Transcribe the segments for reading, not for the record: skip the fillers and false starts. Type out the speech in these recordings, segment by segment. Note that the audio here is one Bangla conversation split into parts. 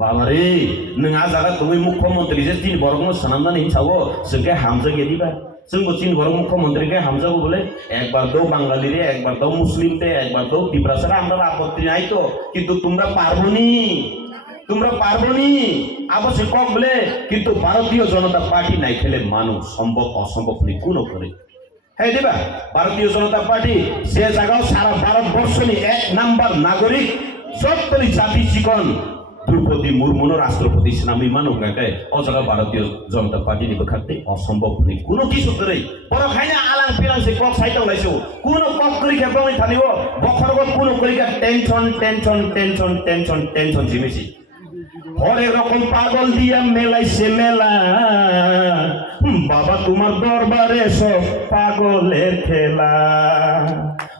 बाबारे नोंहा जागा दङ मुख्यमंत्री जे 3 बरगनो सानामनानै हिसाबो जोंके हामजा गेदिबा जोंबो 3 बरग मुख्यमंत्री के हामजाबो बोले একবার দাও বাঙালি রে একবার দাও মুসলিম তে একবার দাও ত্রিপুরা আমরা আপত্তি নাই তো কিন্তু তোমরা পারবনি আবশ্যক বলে কিন্তু ভারতীয় জনতা পার্টি নাই খেলে মানুষ সম্ভব অসম্ভব নি কোনো করে হ্যাঁ দিবা ভারতীয় জনতা পার্টি সে জায়গাও সারা ভারতবর্ষ নি 1 নাম্বার নাগরিক সবকলি জাতি চিকন দ্রৌপদী মুর্মুর রাষ্ট্রপতি নামে মানব গায় অজাগা ভারতীয় জনতা পার্টি নিবে খাতে অসম্ভব নি কোনো কিছু করে বড় খাইনা আলাং পিলাং সে কক সাইতাং লাইছো কোনো কক করি খেপাই থানিব বখরগ কোনো করি টেনশন জিমেছি হরেক রকম পাগল দিয়া মেলাইছে মেলা বাবা তোমার দরবারে সব পাগলের খেলা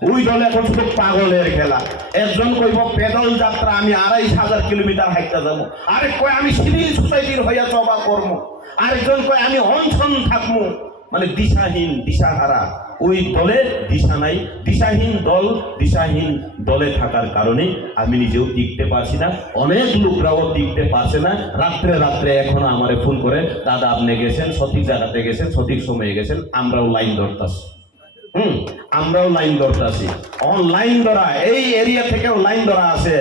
ওই দল এখন শুধু পাগলের খেলা একজন কইব পেদল যাত্রা আমি 2500 কিলোমিটার হাইটা যাব আরেক কয় আমি সিভিল সোসাইটির হইয়া সভা করব আরেকজন কয় আমি অনশন থাকবো মানে দিশাহীন দিশাহারা ওই দলের দিশা নাই দিশাহীন দলে থাকার কারণে আমি নিজেও টিকতে পারছি না অনেক লোকরাও টিকতে পারছে না রাত্রে এখনো আমারে ফোন করে দাদা আপনি গেছেন সঠিক জায়গাতে গেছেন সঠিক সময়ে গেছেন আমরাও লাইন ধরতাছি অনলাইন ধরা এই এরিয়া থেকেও লাইন ধরা আছে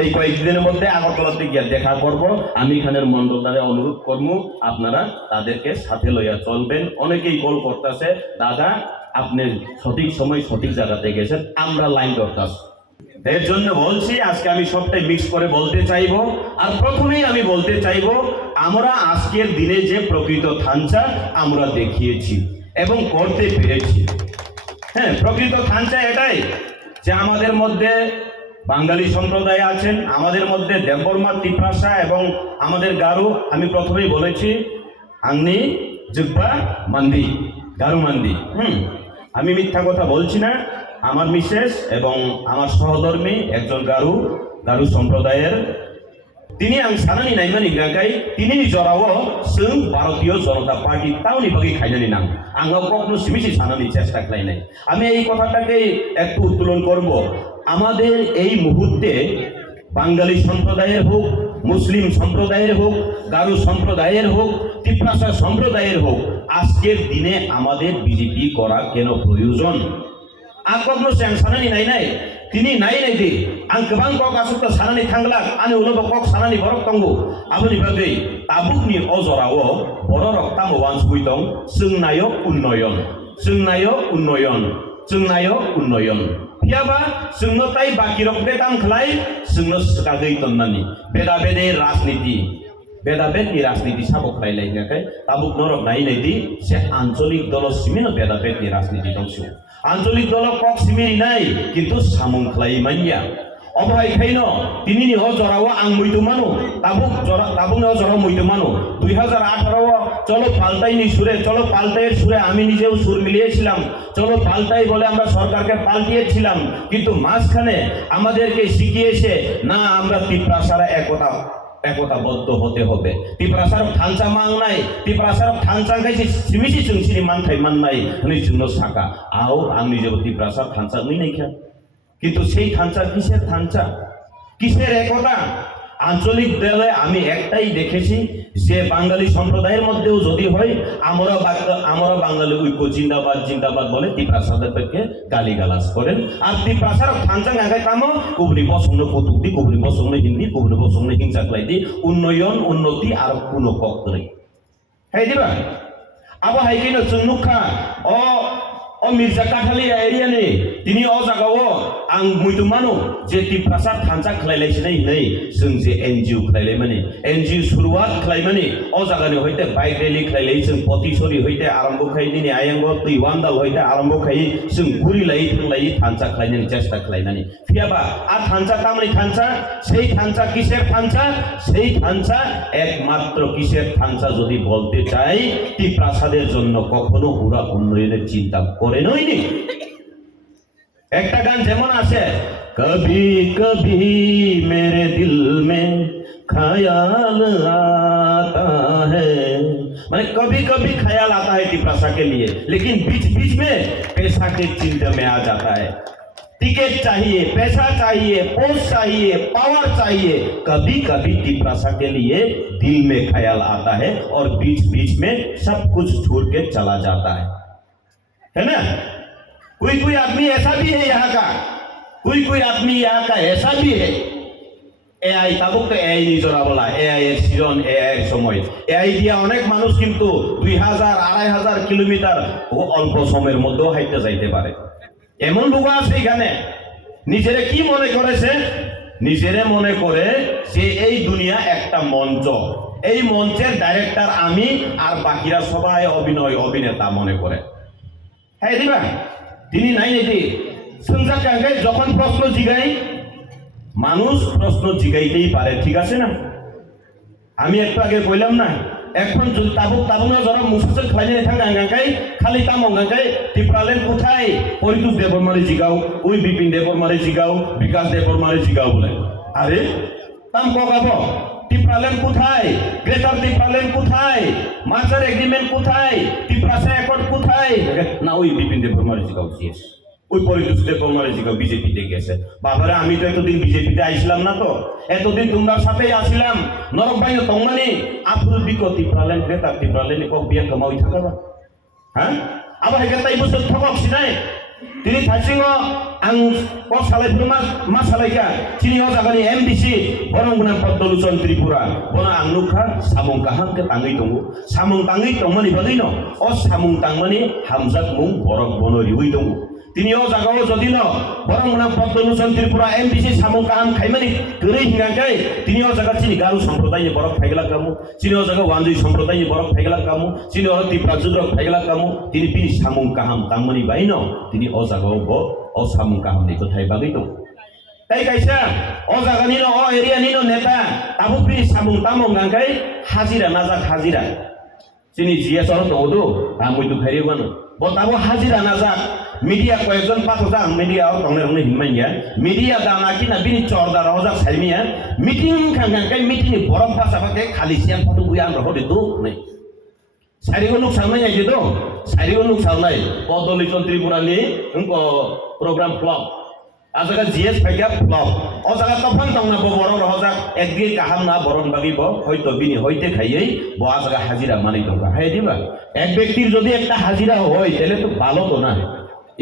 এই কয়েকদিনের মধ্যে আগরতলাতে গিয়ে দেখা করব আমি এখানের মন্ডলদারে অনুরোধ করব আপনারা তাদেরকে সাথে লইয়া চলবেন অনেকেই কল করতেছে দাদা আপনি সঠিক সময় সঠিক জায়গাতে গেছেন আমরা লাইন ধরতাছি এর জন্য বলছি আজকে আমি সবটাই মিক্স করে বলতে চাইবো আর প্রথমেই আমি বলতে চাইবো আমরা আজকের দিনে যে প্রকৃত থানচা আমরা দেখিয়েছি এবং করতে পেরেছি হ্যাঁ প্রকৃত থানচা এটাই যে আমাদের মধ্যে বাঙালি সম্প্রদায় আছেন আমাদের মধ্যে দেববর্মা ত্রিপ্রাসা এবং আমাদের গারো আমি প্রথমেই বলেছি আংনি জুব্বা মান্দি গারো মান্দি আমি মিথ্যা কথা বলছি না আমার মিসেস এবং আমার সহধর্মী একজন গারো সম্প্রদায়ের তিনি আং সানানি নাইমানি গাগাই তিনি জরাও जों ভারতীয় জনতা পার্টি তাওনি বাকি খাইনানি নাম আঙ্গা কখনো সিমিসি সানানি চেষ্টা খাই নাই আমি এই কথাটাকে একটু উত্তোলন করব আমাদের এই মুহূর্তে বাঙালি সম্প্রদায়ের হোক মুসলিম সম্প্রদায়ের হোক গারো সম্প্রদায়ের হোক ত্রিপ্রাসা সম্প্রদায়ের হোক আজকের দিনে আমাদের বিজেপি করা কেন প্রয়োজন আর কখনো সানানি নাই তিনি নাই দি आं गोबां कक आसुक्ता सानानै थांला आंनि उनाव कक सानानै बरक दंगौ आबुनि बागै ताबुकनि अजराव बर' रक्ता मवान सुइ दं जोंनायो उन्नयन फियाबा जोंनो ताइ बाकी रक्ते दाम खलाय जोंनो सगागै तन्नानि बेदाबेदे राजनीति साबक रायलायनायखाय ताबुक नरक नायनायदि से आঞ্চলিক दल सिमिनो बेदाबेदनि राजनीति दंसो आঞ্চলিক दल कक सिमिरि नाय किन्तु सामुं खलाय मानिया অবহাই খাইন তিনি জরাও আং মইতো মানো তাবুক জরাও মইতো মানো 2018 চলো পাল্টাইনি সুরে চলো পাল্টাইয়ের সুরে আমি নিজেও সুর মিলিয়েছিলাম চলো পাল্টাই বলে আমরা সরকারকে পাল্টিয়েছিলাম কিন্তু মাঝখানে আমাদেরকে শিখিয়েছে না আমরা ত্রিপ্রাসারা একতাবদ্ধ হতে হবে ত্রিপ্রাসার থানচা মাং নাই ত্রিপ্রাসার থানচা গাইছে সিমিসি চুংসিনি মানথাই মাননাই হনি জুনো সাকা আও আং নিজেও ত্রিপ্রাসার থানচা নই নাইখা কিন্তু সেই থানচা কিসের একতা আঞ্চলিক দলে আমি একটাই দেখেছি যে বাঙালি সম্প্রদায়ের মধ্যেও যদি হয় আমরা বাঙালি ঐক্য জিন্দাবাদ বলে ত্রিপ্রাসাদের পক্ষে গালিগালাজ করেন আর ত্রিপ্রাসার থানচা গাগাই কামো কুবরি বসংন কতুকদি কুবরি বসংন হিন্দি কুবরি বসংন হিংসাকলাইদি উন্নতি আর কোনো কক করে হ্যাঁ দিবা আবো হাইকিনো চুনুখা ও মির্জা কাঠালিয়া এরিয়ানি তিনি ও জাগাও आं मइतो मानो जे ত্রিপ্রাসার থানচা खलायलायसै नै जों जे एनजिओ खलायलाय माने एनजिओ शुरुआत खलाय माने ओ जागानि हयते बाइक रैली खलायलाय जों पतिसरी हयते आरम्भ खाय दिनै आयंग दैवानदाल हयते आरम्भ खाय जों गुरि लाई थांलाय थानचा खलायनायनि चेष्टा खलायनानै फियाबा आ थानचा तामनि थानचा সেই थानचा किसेर थानचा সেই थानचा একমাত্র কিসের थानचा যদি বলতে চাই ত্রিপ্রাসাদের জন্য কখনো ওরা উন্নয়নের চিন্তা করে নয়নি একটা গান যেমন আছে कभी कभी मेरे दिल में ख्याल आता है माने कभी कभी ख्याल आता है त्रिप्रासा के लिए लेकिन बीच बीच में पैसा के चिंता में आ जाता है टिकट चाहिए, पैसा चाहिए, पोस्ट चाहिए, पावर चाहिए। कभी कभी तिपरासा के लिए दिल में ख्याल आता है और बीच बीच में सब कुछ छोड़ के चला जाता है ना। कोई कोई आदमी ऐसा भी है यहाँ का, कोई आदमी यहाँ का ऐसा भी है। এআই তাবুক তো এআই নিজরা বলা, এআই এর সিজন, এআই এর সময়, এআই দিয়া অনেক মানুষ কিন্তু 2000-2500 কিলোমিটার অল্প সময়ের মধ্যেও হাইটে যাইতে পারে। এমন লোক আছে এখানে নিজেরে কি মনে করেছে, নিজেরে মনে করে যে এই দুনিয়া একটা মঞ্চ, এই মঞ্চের ডাইরেক্টর আমি আর বাকিরা সবাই অভিনেতা মনে করে। হ্যাঁ দিবা তিনি নাই নাকি সংসার যখন প্রশ্ন জিগাই, মানুষ প্রশ্ন জিগাইতেই পারে, ঠিক আছে না। আমি একটু আগে কইলাম না, এখন তাবুক যারা মুসুসে খাইলে থাকাই খালি তামঙ্গাই টিপ্রালেন কোথায়, পরিতোষ দেববর্মারে জিগাও, ওই বিপিন দেববর্মারে জিগাও, বিকাশ দেববর্মারে জিগাও বলে। আরে তাম কগাব টিপ্রালেন কোথায়, গ্রেটার টিপ্রালেন কোথায়, মাস্টার এগ্রিমেন্ট কোথায়, টিপ্রাসা অ্যাকর্ড কোথায়, না ওই বিপিন দেববর্মারে জিগাও জিএস, ওই পরিতোষ দেববর্মারে জিগাও বিজেপিতে গেছে। বাবারে আমি তো এতদিন বিজেপিতে আইছিলাম না, তো এতদিন তোমরা সাথেই আসিলাম। নরক ভাই তোমানি আফুল বিকো টিপ্রালেন গ্রেটার টিপ্রালেন কক বিয়া কামাই থাকাবা। হ্যাঁ আবার হেকে তাই বছর ঠকক সিনাই তিনি থাইসিং আং ক সালাইফুর মা সালাইকা চিনি ও জাগানি এমডিসি বরংগুনা পদ্মলোচন ত্রিপুরা বনা আংনুখা সামং কাহামকে তাঙ্গই দङ, সামং তাঙ্গই দংমানি বাগै ন ও সামং তাংমানি হামজাক মুং বরক বনরি উই দङ। তিনি ও জাগাও যদি ন বরংগুনা পদ্মলোচন ত্রিপুরা এমডিসি সামং কাহাম খাইমানি গरै হিঙ্গাঙ্কাই তিনি ও জাগা চিনি গারু সম্প্রদায় বরক ফাইগলা কামু, চিনি ও জাগা ওয়ানজুই সম্প্রদায় বরক ফাইগলা কামু, চিনি ও ত্রিপুরা জুদ্রক ফাইগলা কামু, তিনি পিনি সামং কাহাম তাংমানি বাই ন তিনি ও জাগাও ব ও সামং কাহাম ni কোথায় বাগৈ দङ। তাই কাইসা ও জাগানি ন ও এরিয়ানি ন নেতা তাবুক পিনি সামং তামং গাঙ্কাই হাজিরা নাজাক হাজিরা চিনি জিএস অর দঙদো আমুই তো খাইরে বানো বতাবো হাজিরা নাজাক। মিডিয়া কয়েকজন পাথা মিডিয়া তংনের হনে হিনমাইয়া মিডিয়া দানা কিনা বিনি চর্দার হজাক সাইমিয়া মিটিং খাঙ্গাঙ্কাই মিটিং বরফ বাসাবাকে খালি সিয়ান ফটো বুয়া আমরা হদে দো নাই সারিগো লোক সামনে আইছে তো সারিগো লোক সামলাই পদলিচন ত্রিপুরানি প্রোগ্রাম ফ্লপ আজাga জিএস ফাইগা ফ্লপ ও জায়গা তখন তংনা বরং হজাক একদিকে কাহাম না বরণ বাগিব হয়তো বিনি হইতে খাইয়েই ব আজাga হাজিরা মানি দরকার। হ্যাঁ দিবা এক ব্যক্তির যদি একটা হাজিরা হয় তাহলে তো ভালো তো না।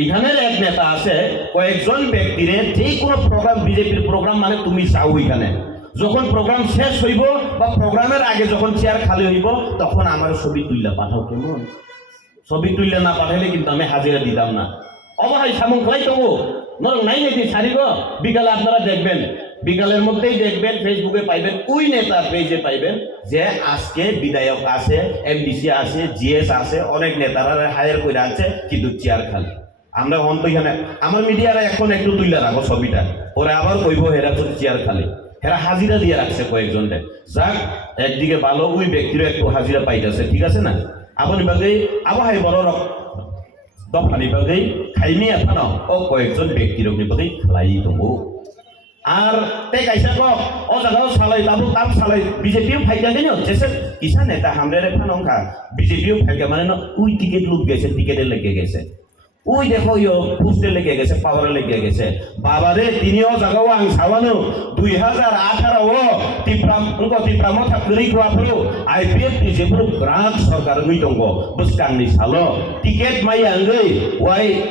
এখানের এক নেতা আছে কয়েকজন ব্যক্তিরে যে কোনো প্রোগ্রাম, বিজেপির প্রোগ্রাম মানে তুমি চাও, এখানে যখন প্রোগ্রাম শেষ হইব বা প্রোগ্রামের আগে যখন চেয়ার খালি হইব তখন আমার ছবি তুললে পাঠাও, কেমন ছবি তুললে না পাঠাইলে কিন্তু আমি হাজিরা দিতাম না। অবহাই সামং খাই তবু নাই নাকি সারিগ বিকালে আপনারা দেখবেন, বিকালের মধ্যেই দেখবেন ফেসবুকে পাইবেন, ওই নেতার পেজে পাইবেন যে আজকে বিধায়ক আছে, এমডিসি আছে, জিএস আছে, অনেক নেতারা হায়ার করে আছে কিন্তু চেয়ার খালি। আমরা অন্ত এখানে আমার মিডিয়ারা এখন একটু তুলে রাখো ছবিটা, ওরা আবার কইব হেরা তো চেয়ার খালি, হেরা হাজিরা দিয়ে রাখছে কয়েকজনটা। যাক একদিকে ভালো ওই ব্যক্তিরও একটু হাজিরা পাইতেছে, ঠিক আছে না। আপনি বাগেই আবহাই বড় দফানি বাগেই খাইমিয়া থানাও ও কয়েকজন ব্যক্তির বাগেই খেলাই দङ। আর তে কাইসা কক ও জায়গাও সালাই তাবো তাম সালাই বিজেপিও ফাইগা দেন যেসে কিসা নেতা হামরে ফানংখা বিজেপিও ফাইগা মানে না ওই টিকিট লুক গেছে, টিকিটে লেগে গেছে, ওই দেখো পুস্টে লেগে গেছে, পাওয়ারে লেগে গেছে। বাবারে তিনিও জাগাও আং সাওয়ানো 2018 টিপ্রামো থাকরি কোয়াফ্রো আইপিএফ যেপুরো গ্রাহক সরকার গই দङ বসকাংনি সালো টিকেট মাই আঙ্গৈ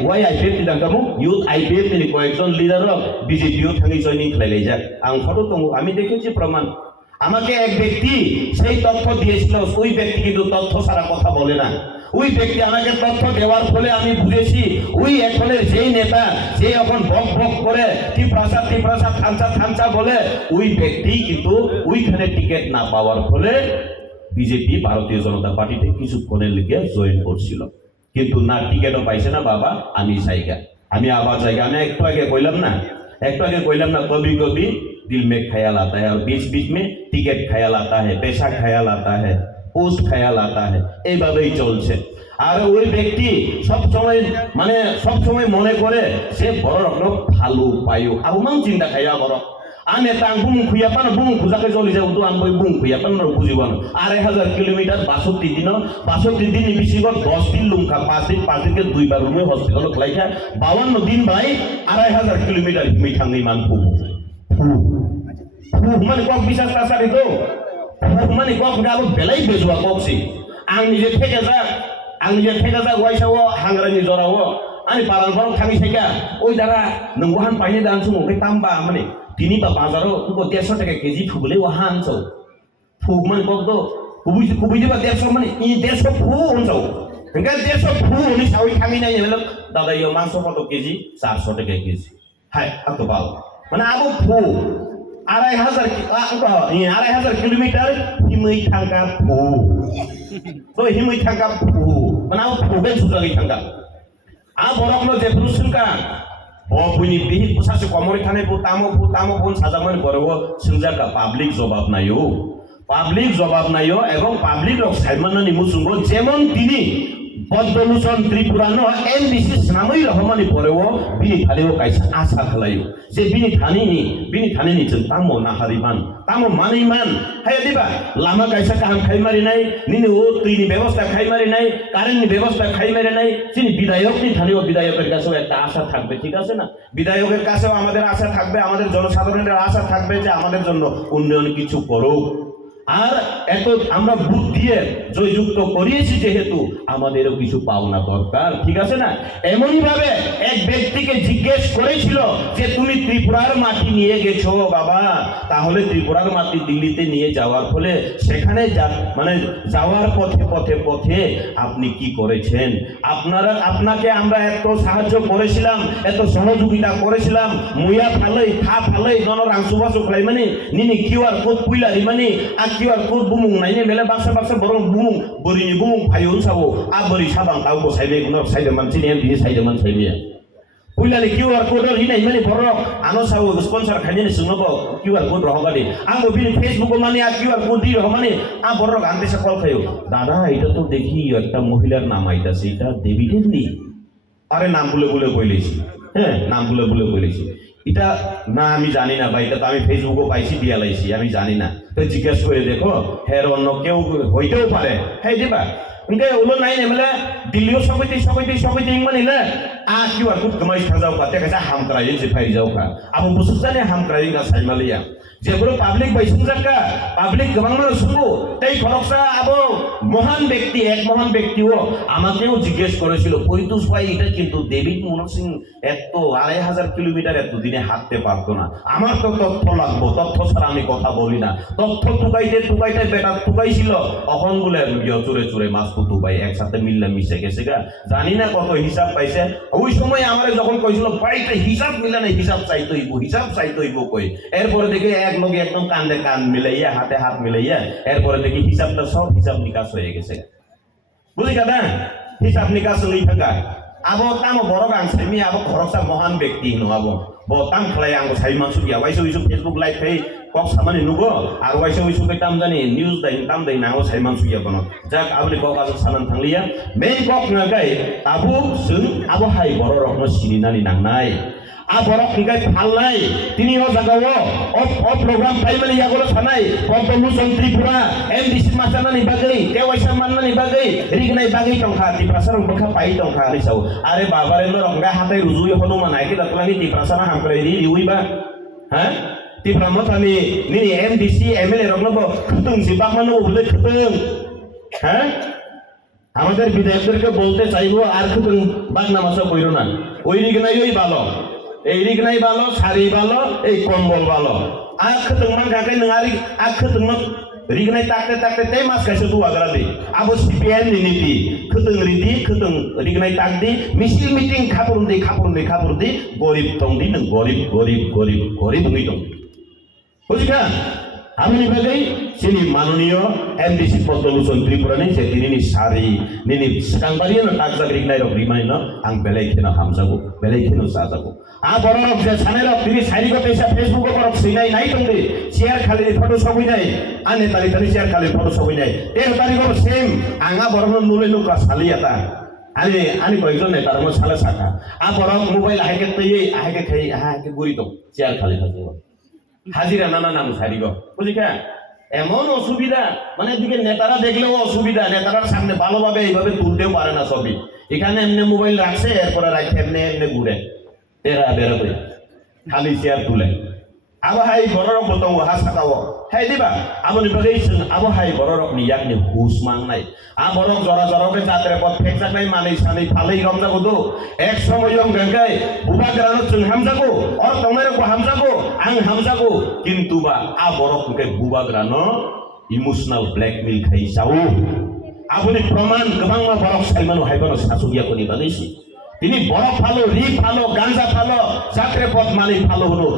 ওয়াই আইপিএফ দিদাঙ্গামু ইউথ আইপিএফ ni কয়েকজন লিডার বিজেপিও থাকি জয়েনিং খাইলাই যাক আং ফটো দङ, আমি দেখেছি প্রমাণ। আমাকে এক ব্যক্তি সেই তথ্য দিয়েছিল, ওই ব্যক্তি কিন্তু তথ্য ছাড়া কথা বলে না। ওই ব্যক্তি আমাকে তথ্য দেওয়ার ফলে আমি বুঝেছি ওই এখনের যেই নেতা যে এখন বক বক করে টিপ্রাসা থানচা বলে ওই ব্যক্তি কিন্তু ওইখানে টিকিট না পাওয়ার ফলে বিজেপি ভারতীয় জনতা পার্টিতে কিছুক্ষণের লিগে জয়েন করছিল, কিন্তু না টিকিটও পাইছে না। বাবা আমি জায়গা, আমি আবার জায়গা, আমি একটু আগে কইলাম না কবি কবি दिल में ख्याल आता है और बीच बीच में टिकट ख्याल आता है, पैसा ख्याल आता है, পোস্ট খেয়াল আতা হয়, এইভাবেই চলছে। আর ওই ব্যক্তি সবসময় মনে করে সে বড় রকম ভালো পাইও আবমান চিন্তা খাইয়া বড় ane tang bung kuyapan bung kuzake joli jau tu amboy bung kuyapan ro kujiwan 2500 kilometre 62 দিন 62 দিন বিশিগত 10 দিন লুমখা 5 দিন কে 2 বার রুমে হসপিটাল খলাইখা 52 দিন ভাই 2500 কিলোমিটার হিমি থাংনি মান ফু মানে কক বিশ্বাস কাছারি তো মানে কক গাবো বেলাই বেজুয়া ককসি आं निजे थेगा जा वाइसाव हांग्रानि जराव आनि पालान पालान थाङि साइगा ओइ दारा नंगौहान पाइने दान समाव के तामबा माने दिनि बा बाजाराव तुको 150 टाका केजि फुबले वहा हानसौ फु माने ककदो कुबुइ बा 150 माने इ 150 फु होनसौ ओंगा 150 फु नि सावि थाङि नाय हेलो दादा यो मांस कत केजि 400 टाका केजि हाय आतो बाल माने आबो फु 2500 किलोमीटर हिमै थांगा फु तो हिमै थांगा फु माने आबो फुबे सुजागै थांगा आ बरकनो जे ब्रुसुनका ओ बुनि बिहि पुसासे कमरे थानाय बु तामो बन साजामान बरगो सुजाका पाब्लिक जवाब नायो एवं पाब्लिक रक साइमाननि मुसुंगो जेमन तिनि बदलुसन त्रिपुरानो एमबिसी नामै रहमानि परेवो बिनि थालेव काइसा आशा खालायो जे बिनि थानिनि जों तामो नाहारिमान तामो मानैमान हाय दिबा लामा काइसा काहाम खाइमारिनाय निनि ओ तुइनि व्यवस्था खाइमारिनाय कारेन्टनि व्यवस्था खाइमारिनाय जिनि বিধায়কनि थानिव বিধায়কের কাছেও একটা আশা থাকবে ঠিক আছে না বিধায়কের কাছেও আমাদের আশা থাকবে আমাদের জনসাধারণের আশা থাকবে যে আমাদের জন্য উন্নয়ন কিছু করুক আর এত আমরা বুদ্ধ দিয়ে জয়যুক্ত করিয়েছি যেহেতু আমাদেরও কিছু পাওনা দরকার ঠিক আছে না এমনই ভাবে এক ব্যক্তিকে জিজ্ঞেস করেছিল যে তুমি ত্রিপুরার মাটি নিয়ে গেছো বাবা তাহলে ত্রিপুরার মাটি দিল্লিতে নিয়ে যাওয়ার ফলে সেখানে মানে যাওয়ার পথে আপনি কি করেছেন আপনাকে আমরা এত সাহায্য করেছিলাম এত সহযোগিতা করেছিলাম মুয়া ফালাই খা ফালাই দন রাংসুবাসু খাই মানে নিনি কিউআর কোড পুইলারি মানে QR code bumung naine mele baksa borong bumung borini bumung payun sabo a bori sabang tau bo saibe gunor saide man chini bini saide man saibe puilale QR code ri nai mele borok ano sabo sponsor khani ni sungno bo QR code rohogadi amo bini Facebook mane a QR code di rohmane a borok ante sa call khayo dada এটা তো দেখি একটা মহিলার নাম আইতাছে এটা দেবীদের নি আরে নাম বলে কইলেছি হ্যাঁ নাম বলে কইলেছি এটা না আমি জানি না ভাই এটা তো আমি ফেসবুকে পাইছি দিয়ালাইছি আমি জানি না তো জিজ্ঞেস করে দেখো হের অন্য কেউ হইতেও পারে হ্যাঁ দিবা ইনকে ওলো নাই নেমলে দিল্লিও সবাইতে মানে না আ কিউ আর কুট কমাই থাজাও পাতে কাছে হামকরাই যে ফাই যাও কা আবু বুসুজানে হামকরাই না সাইমালিয়া যেগুলো পাবলিক বাইসুং জাকা পাবলিক গোবাং মানুষ শুনবো তাই খরকসা আবো মহান ব্যক্তিও আমাকেও জিজ্ঞেস করেছিল পরিতুষ ভাই এটা কিন্তু দেবী মনোজ সিং এত 2500 কিলোমিটার এত দিনে হাঁটতে পারতো না আমার তো তথ্য লাগবো তথ্য ছাড়া আমি কথা বলি না তথ্য টুকাইতে বেটা টুকাইছিল অখন বলে চুরে মাছ টুকাই একসাথে মিশে গেছে গা জানি না কত হিসাব পাইছে ওই সময় আমার যখন কইছিল বাইতে হিসাব মিলা নাই হিসাব চাইতইব কই এরপরে দেখে এক লগে একদম কান্দে কান মিলাইয়া হাতে হাত মিলাইয়া এরপরে দেখি হিসাবটা সব হিসাব নিকাশ হয়ে গেছে বুঝলি কাদা হিসাব নিকাশ হই থাকা আবো তাম বড় গান সাইমি আবো খরকসা মহান ব্যক্তি নহাবো ব তাম খলাই আঙ্গো সাই মানসু গিয়া ওয়াইসো ফেসবুক লাইভ ফেই কক সামানি নুগো আর ওয়াইসো কে তাম জানি নিউজ তাম দাই নাও সাই মানসু গিয়া বনো যাক আবলি কক আজ সানান থাংলিয়া মেন কক না গাই আবু সুন আবো হাই বড় রকম সিনিনানি নাংনাই आ बरक निकाय फालनाय तिनी हो जागाव अ प्रोग्राम प्राइमरी यागोलो सानाय पब्लुसन त्रिपुरा एमडीसी मासानानि बागै केवाइसा माननानि बागै रिगनाय बागै टंखा तिप्रासार बखा पाइ टंखा रिसाव आरे बाबारे ल रंगा हाताय रुजुय हनुमान आइके दतलानि तिप्रासाना हामक्राय रिउइबा हा तिप्रामथानि निनि एमडीसी एमएलए रंगनो खतुं जिबाक मानो उले खतुं हा আমাদের বিধায়কদেরকে বলতে চাইবো আর খতুং বাগনামাসা কইরো না ওই রিগনাই ভালো এই রিগনাই ভালো শাড়ি ভালো এই কম্বল ভালো আখ তোমার গাকে নারি আখ তোমার রিগনাই তাকতে তাই মাস কাছে দুয়া গরাদি আবো সিপিএম নীতি খতং রিগনাই তাকদি মিছিল মিটিং খাপুর দি গরিব তংদি নং গরিব নুই দং বুঝিকা আমি বাগৈ সিনি মাননীয় এমডিসি পদ্মভূষণ ত্রিপুরানি যে তিনি সারি নিনি সাংবারিয়া টাকজাক রিগনাই রক রিমাইন আং বেলাইখেনো হামজাগো বেলাইখেনো সাজাগো आ बरक जे सानेरक तिनी साइनिको पैसा फेसबुक परक सिनाइ नाइ तंदि शेयर खाली फटो सबै नाइ आ नेताली तनि शेयर खाली फटो सबै नाइ 13 तारिखो सेम आंगा बरक नुले नुका सालियाता ani কয়েকজন নেতার মধ্যে সালে সাকা आ बरक मोबाइल आहाके तयै आहाके खै आहाके गुरि दं शेयर खाली थाजो হাজিরা নানা নাম সারিগ বুঝিকা এমন অসুবিধা মানে এদিকে নেতারা দেখলেও অসুবিধা নেতারার সামনে ভালোভাবে এইভাবে তুলতেও পারে না ছবি এখানে এমনি মোবাইল রাখছে এরপরে রাখে এমনি এমনি ঘুরে তেরা বেরো করে খালি চেয়ার তুলে আবহাই বড়রক বতং হাসাকাও হাই দিবা আমনি বাগै जों আবহাই বড়রক নি yakni হুস মাংনাই বড়ক জরা জরকে জাতরে পথ ফেকজাকনাই মাनै সাनै ফাलै রমজাগো দো এক সময় গঙ্গাই বুবা গ্রানো जों হামজাগো অর তমেরকো হামজাগো আং হামজাগো কিন্তু বা বড়ক কে বুবা গ্রানো ইমোশনাল ব্ল্যাকমেল খাই যাও আপনি প্রমাণ গোबां मा বড়ক সাইমানো হাইবানো শাসুগিয়া কোনি বানাইছি তিনি বরফ ফালো রিপ ফালো গাঞ্জা ফালো চাকরে পথ মালিক ফালো হলো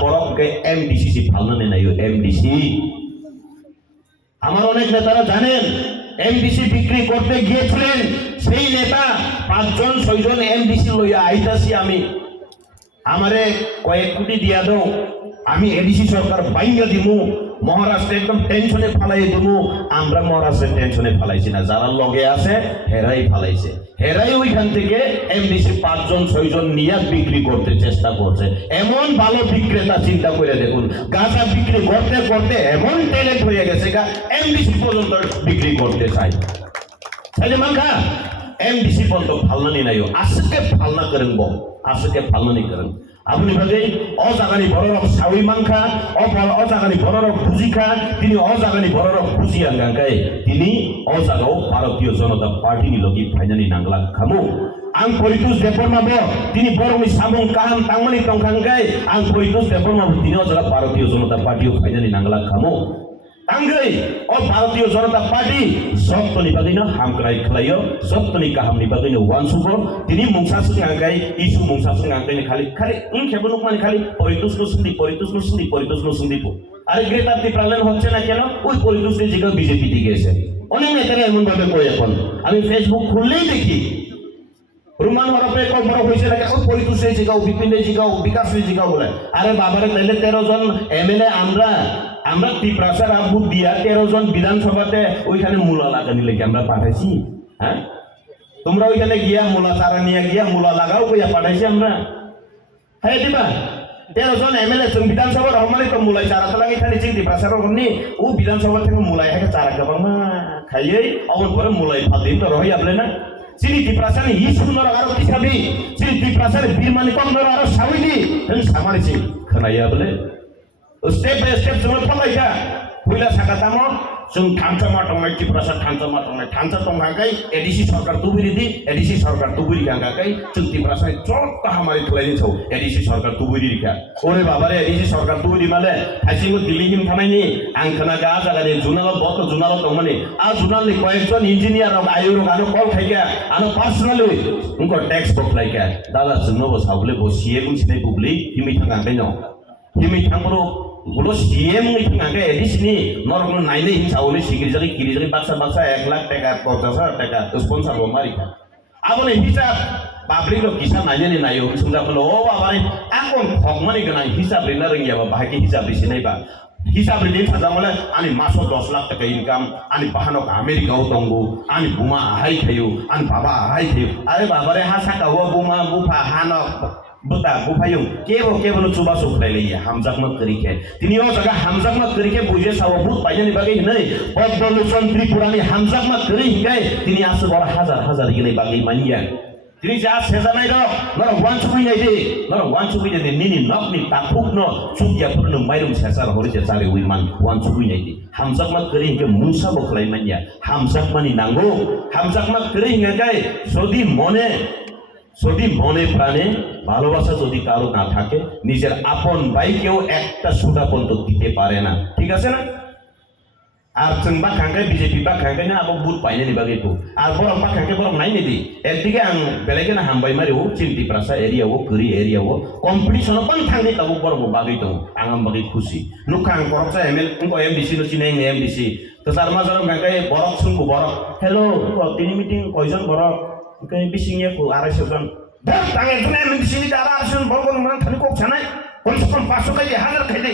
বরফকে এমডিসি ফালনা নাই এমডিসি আমার অনেক নেতারা জানেন এমডিসি বিক্রি করতে গিয়েছিলেন সেই নেতা 5 জন 6 জন এমডিসি লইয়া আইতাছি আমি আমারে কয়েক কোটি দিয়া দাও আমি এডিসি সরকার বাইঙ্গা দিমু মহারাষ্ট্রে একদম টেনশনে ফালাই দিমু আমরা মহারাষ্ট্রে টেনশনে ফালাইছি না যারা লগে আছে হেরাই ফালাইছে হেরাই ওইখান থেকে এমডিসি 5 জন 6 জন নিয়ে বিক্রি করতে চেষ্টা করছে এমন ভালো বিক্রেতা চিন্তা করে দেখুন গাঁজা বিক্রি করতে করতে এমন ট্যালেন্ট হয়ে গেছে এমডিসি পর্যন্ত বিক্রি করতে চাই তাই মাখা এমডিসি পর্যন্ত ফালনানি নাই আজকে ফালনা করেন বল আজকে ফালনানি করেন আপনি ভাবে অজাগানি বড়রক সাউই মাংখা অজাগানি বড়রক ভুজিখা তিনি অজাগানি বড়রক ভুজিয়া গাঙ্গায় তিনি অজাগাও ভারতীয় জনতা পার্টি লগি ফাইনালি নাংলা খামু আং পরিতুস দেপরমাবো তিনি বরং সামং কাহাম তাংমানি টংখাঙ্গায় আং পরিতুস দেপরমাবো তিনি অজাগা ভারতীয় জনতা পার্টিও ফাইনালি নাংলা খামু Anggai, Bharatiya Janata Party, Sotoni Bagino, Hamkrai Klayo, Sotoni Kaham Nibagino, one super, Tini Mungsasu Angkai, Isu Mungsasu Angkai Kali, Kebunukman Kali, Politus Nusundi, Politus Nusundi, Politus Nusundipo. I great up the Pralan Hochana Kano, we Politus Digital BJP Digase. Only Nathan Munbabe Koyapon. I mean, Facebook Kuliki. Ruman Horape, Kobro, which is like Politus Jigo, Bipin Jigo, Bikas Jigo. Are Babara Teletero, MLA Andra. আমরা ত্রিপ্রাসার আবু দিয়া 13 জন বিধানসভাতে ওইখানে মূলা লাগানি লেগে আমরা পাঠাইছি হ্যাঁ তোমরা ওইখানে গিয়া মূলা চারা নিয়ে গিয়া মূলা লাগাও কইয়া পাঠাইছি আমরা হ্যাঁ দিবা 13 জন এমএলএ বিধানসভার রহমানি তো মূলাই চারা তো লাগি খালি চিন্তি প্রাসার রহমানি ও বিধানসভা থেকে মূলাই হাকে চারা খাবা মা খাইয়ে অমন করে মূলাই ফাদিন তো রহি আপলে না সিনি ত্রিপ্রাসারে ই সুন্দর আরো কিসাবি সিনি ত্রিপ্রাসারে বীরমানি কম ধর আরো সাউইনি হেন সামারিছি খানাইয়া বলে step by step जों फलायखा हुइला साकातामो जों थांचामा टंगाय टिप्रासा थांचामा टंगाय एडिसि सरकार तुबुरिदि एडिसि सरकार तुबुरि गांगाकै जों टिप्रासा जत हामारि थलायनि छौ एडिसि सरकार तुबुरि रिखा ओरे बाबारे एडिसि सरकार तुबुरि माले थाइसिंगो दिल्लीहिम थानायनि आं खोना गा जागानि जुनाल बत जुनाल दंमोनि जुनालनि कयेकजन इन्जिनियार आयुरो गानो कल थाइगा आनो पार्सनेलि उनको टैक्स बखलायखा दादा जोंनो सावले बसिए बुंसिनाय बुब्लि हिमि थांगाखै न हिमि थांबरो Gulo CM itu ngangke edisi normal naik ini sauli sikit kiri jadi paksa 1 lakh taka 50,000 taka sponsor bomari. Apa nih hisab publik lo kisah nanya nih nayo sudah kalau apa nih akun hokmani kena hisab rina ringya apa bahagi hisab di sini pak. Hisab rin saja mulai ani masuk 10 lakh taka income ani bahanok Amerika utanggu ani buma ahai kayu ani baba ahai kayu. Are baba re hasa kawa buma bupa hanok Buta bupayung kebo coba suklai lagi hamzakmat kerike tiniyo jaga hamzakmat kerike buje sawo but banyak dibagai nei Podoluson Tripurani hamzakmat kerike kai tini asa bora hazar gini bagai manjan tini jas sezanai do nora wan cukui nei de nini nok ni tapuk no cukya purno mairum sesar hori cari wiman wan cukui nei de hamzakmat kerike musa boklai manja hamzakmani nanggo hamzakmat kerike kai sodi মনে প্রাণে ভালোবাসা যদি কারো না থাকে নিজের আপন ভাইকেও একটা সুতা পর্যন্ত দিতে পারে না ঠিক আছে না আর जोंबा खांगाय বিজেপি বা খাंगाय না আবো বুট পাইনে নিবা গেকো আর বড় বা খাंगाय বড় নাই নেদি একদিকে আং বেলেগে না হামবাই মারিও চিন্তি প্রাসা এরিয়াও করি এরিয়াও কম্পিটিশন পন থাঙ্গি তাবো বড় বাগै দं आंम बागै खुशी नुखां बरकसा एमएल उनको एमडीसी नो चिनाय एमडीसी तो सारमा जरम खांगाय बरक सुंगु बरक हेलो तिनि मिटिं कयजन बरक Kaya bisingnya ku arah seorang. Dah tangan tu ni sini darah asun bawa orang thani kok sana. Konsumsi pasuk aja hazar kaya.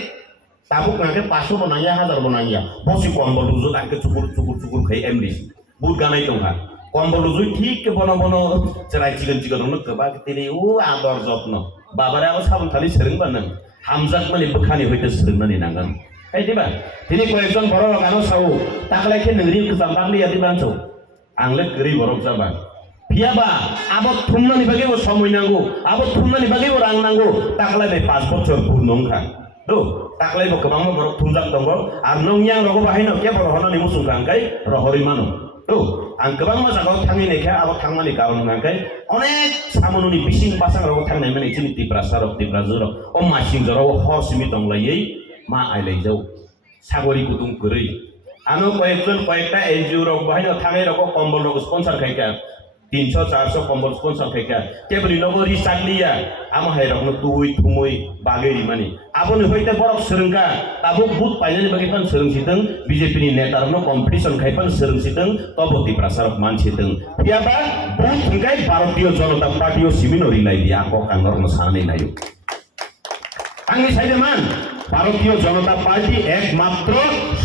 Tabuk nanti pasuk bonanya hazar bonanya. Bosi kombol luzu tak ke cukur kaya MDC. Bud ganai tu kan. Kombol luzu ঠিক ke bono cerai cigan dong nak kebak tiri ador job no. Babare aku sabun kali sering banget. হামজাক মানে বোখানি হইতে সোलोंनानै नांगोन दिबा दिनै कयेकजन बर' गानो सावो दाखलायखे नोंनि गोजाम बांलिया दिबा आंसौ आंले गोरै बरफ जाबा फियाबा आबाद थुमनानै बागैबो समय नांगौ आबाद थुमनानै बागैबो रां नांगौ दाखलायबाय 5 बছর बुरनंखा तो दाखलायबो गोबां बरफ थुमजाक दङ आरो नों यां रगो बाहायनो के बर' हनानै मुसुंखांखाय रहरि मानो तो आं गोबां मोजाङाव थाङैनायखाय आबाद थांनानै गाबोन होनांखाय अनेक सामनुनि बिसिं बासां रगो थांनाय माने जोंनि तिब्रा सारक तिब्रा जरक अ मासिं जराव हरसिमि दंलायै मा आइलायजौ सागरि गुदुं गोरै आनो कयेकटा एनजिअ रक बाहायनो थाङै रक कम्बल रक स्पन्सर खायका 300-400 कम्बल स्पन्सर खायका केबलि नगो रिसार्टलिया आमा हाय रकनो तुइ थुमै बागेरि माने आबोनो होइते बरक सोलोंका ताबो बुथ पाइनानै बागै पान सोलोंसिदों बीजेपी नि नेतारनो कम्पिटिशन खायपान सोलोंसिदों तबति प्रसारक मानसिदों याबा booth थंगाय Bharatiya Janata party सिमिनो rely दिया को कांगरनो सानै नायो आंनि साइडेमान ভারতীয় জনতা পার্টি একমাত্র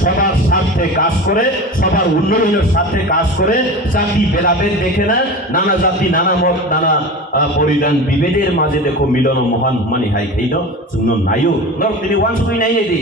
সবার স্বার্থে কাজ করে সবার উন্নয়নের স্বার্থে কাজ করে জাতি ভেদাভেদ দেখে না নানা জাতি নানা মত নানা পরিধান বিভেদের মাঝে দেখো মিলন মহান মানে হাই খাইল জন্য নাইও নর তিনি ওয়ান সুই নাই দি